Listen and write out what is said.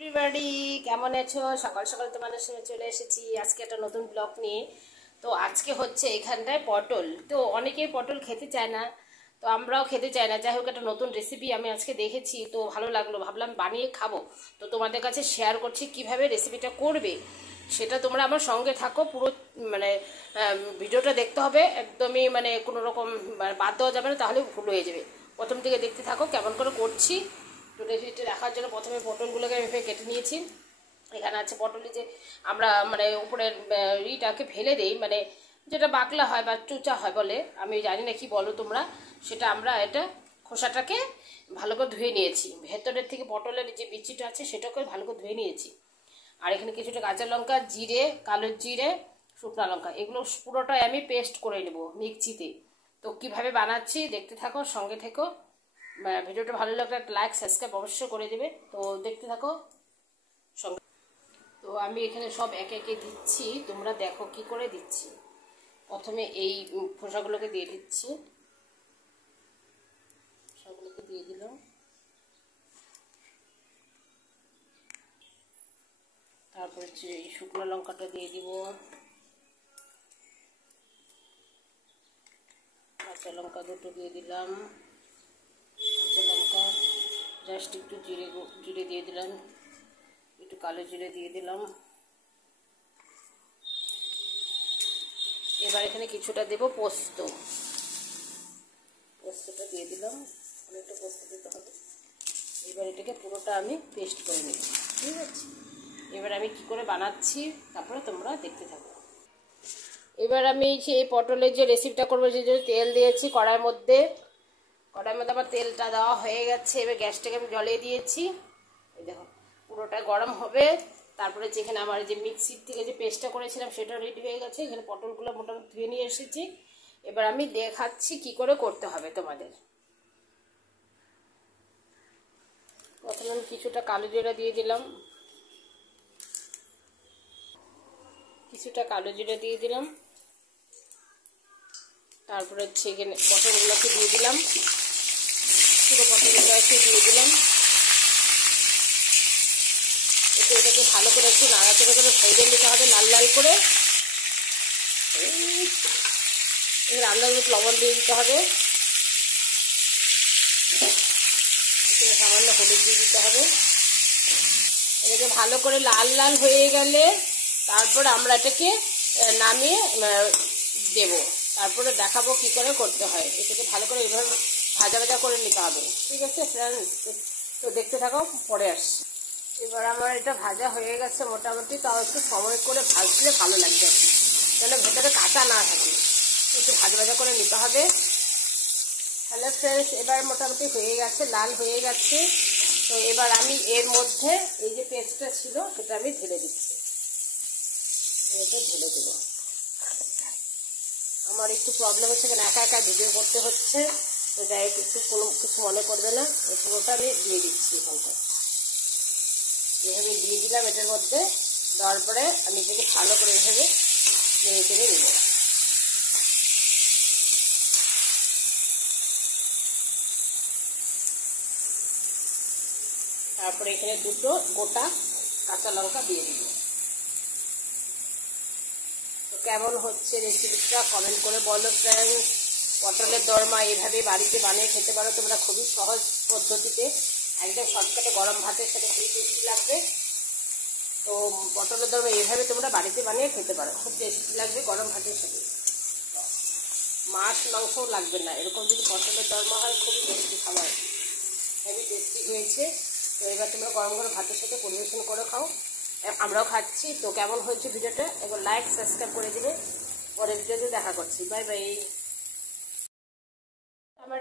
Everybody, কেমন আছো? সকাল সকাল তোমাদের সঙ্গে চলে এসেছি আজকে একটা নতুন ব্লগ নিয়ে। তো আজকে হচ্ছে এখানটায় পটল, তো অনেকেই পটল খেতে চায় না, তো আমরাও খেতে চাই না। যাই হোক, একটা নতুন রেসিপি আমি আজকে দেখেছি, তো ভালো লাগলো, ভাবলাম বানিয়ে খাবো। তো তোমাদের কাছে শেয়ার করছি কিভাবে রেসিপিটা করবে, সেটা তোমরা আমার সঙ্গে থাকো পুরো। মানে ভিডিওটা দেখতে হবে একদমই, মানে কোনো রকম বাদ দেওয়া যাবে না, তাহলে ভুল হয়ে যাবে। প্রথম থেকে দেখতে থাকো কেমন করে করছি। তো রেসিপিটা রাখার জন্য প্রথমে পটলগুলোকে আমি কেটে নিয়েছি। এখানে আছে পটল, যে আমরা মানে উপরের ইটাকে ফেলে দেই, মানে যেটা বাকলা হয় বা চুচা হয় বলে, আমি জানি না কি বলো তোমরা, সেটা আমরা এটা খোসাটাকে ভালো করে ধুয়ে নিয়েছি। ভেতরের থেকে পটলের যে বিচিটা আছে সেটাকে ভালো করে ধুয়ে নিয়েছি। আর এখানে কিছুটা কাঁচা লঙ্কা, জিরে, কালো জিরে, শুকনো লঙ্কা, এগুলো পুরোটাই আমি পেস্ট করে নেব মিক্সিতে। তো কিভাবে বানাচ্ছি দেখতে থাকো, সঙ্গে থেকো। ভিডিওটা ভালো লাগলে একটা লাইক সাবস্ক্রাইব অবশ্যই করে দেবে। তো দেখতে থাকো সঙ্গে। তো আমি এখানে সব একে একে দিচ্ছি, তোমরা দেখো কি করে দিচ্ছি। প্রথমে এই খোসাগুলোকে দিয়ে দিচ্ছি, সবগুলোকে দিয়ে দিলাম। তারপর হচ্ছে এই শুকনো লঙ্কাটা দিয়ে দিব, কাঁচা লঙ্কা দুটো দিয়ে দিলাম, কাঁচা লঙ্কা জাস্ট একটু জিরে জিরে দিয়ে দিলাম, একটু কালো জিরে দিয়ে দিলাম। এবার এখানে কিছুটা দেব পোস্ত, পোস্তটা দিয়ে দিলাম, অনেকটা পোস্ত দিতে হবে। এবার এটাকে পুরোটা আমি পেস্ট করে নিচ্ছি, ঠিক আছে? এবার আমি কি করে বানাচ্ছি তারপরে তোমরা দেখতে থাকো। এবার আমি সেই পটলের যে রেসিপিটা করবো, সেই জন্য তেল দিয়েছি কড়াইয়ের মধ্যে। কড়াইয়ের মধ্যে আমার তেলটা দেওয়া হয়ে গেছে। এবার গ্যাসটাকে আমি জ্বলিয়ে দিয়েছি। এই দেখো পুরোটা গরম হবে। তারপরে যেখানে আমার যে মিক্সির থেকে যে পেস্টটা করেছিলাম সেটা রেডি হয়ে গেছে। এখানে পটলগুলো মোটামুটি ধুয়ে নিয়ে এসেছি। এবার আমি দেখাচ্ছি কি করে করতে হবে তোমাদের। প্রথমে আমি কিছুটা কালো জিরা দিয়ে দিলাম, কিছুটা কালো জিরা দিয়ে দিলাম। তারপরে হচ্ছে এখানে পটলগুলোকে দিয়ে দিলাম, পুরো পটলগুলোকে দিয়ে দিলাম। এটাকে ভালো করে একটু নাড়াচাড়া করে ভেজে নিতে হবে লাল লাল করে। এবার আন্দাজ মতো লবণ দিয়ে দিতে হবে, এখানে সামান্য হলুদ দিয়ে দিতে হবে। এটাকে ভালো করে লাল লাল হয়ে গেলে তারপর আমরা এটাকে নামিয়ে দেব। তারপরে দেখাবো কি করে করতে হয়। এটাকে ভালো করে এভাবে ভাজা ভাজা করে নিতে হবে, ঠিক আছে ফ্রেন্ডস? তো দেখতে থাকো, পরে আসছি। এবার আমার এটা ভাজা হয়ে গেছে মোটামুটি, তাও একটু সময় করে ভাজলে ভালো লাগবে আর কি, যেন ভেতরে কাঁচা না থাকে। একটু ভাজা ভাজা করে নিতে হবে। হ্যালো ফ্রেন্ডস, এবার মোটামুটি হয়ে গেছে, লাল হয়ে গেছে। তো এবার আমি এর মধ্যে এই যে পেস্টটা ছিল সেটা আমি ঢেলে দিচ্ছি। এটা ঢেলে দেব। আমার একটু প্রবলেম হচ্ছে, কেন একা একা ভিডিও করতে হচ্ছে, তো যাই হোক একটু কোনো কিছু মনে করবে না। এই পুরোটা আমি দিয়ে দিচ্ছি এখানটা, এভাবে দিয়ে দিলাম এটার মধ্যে। দেওয়ার পরে আমি এটাকে ভালো করে এভাবে নেড়ে চেড়ে নেব। তারপরে এখানে দুটো গোটা কাঁচা লঙ্কা দিয়ে দিব। তো কেমন হচ্ছে রেসিপিটা কমেন্ট করে বলো ফ্রেন্ডস। পটলের দরমা এভাবে বাড়িতে বানিয়ে খেতে পারো তোমরা, খুবই সহজ পদ্ধতিতে, একদম শর্টকাটে গরম ভাতের সাথে খুবই টেস্টি লাগবে। তো পটলের দরমা এভাবে তোমরা বাড়িতে বানিয়ে খেতে পারো, খুব টেস্টি লাগবে গরম ভাতের সাথে। মাছ মাংসও লাগবে না, এরকম যদি পটলের দরমা হয় খুবই টেস্টি খাবার, হেভি টেস্টি হয়েছে। তো এবার তোমরা গরম গরম ভাতের সাথে পরিবেশন করে খাও, আমরাও খাচ্ছি। তো কেমন হয়েছে ভিডিওটা এবার লাইক সাবস্ক্রাইব করে দেবে। পরের ভিডিওতে দেখা করছি, বাই বাই। আমার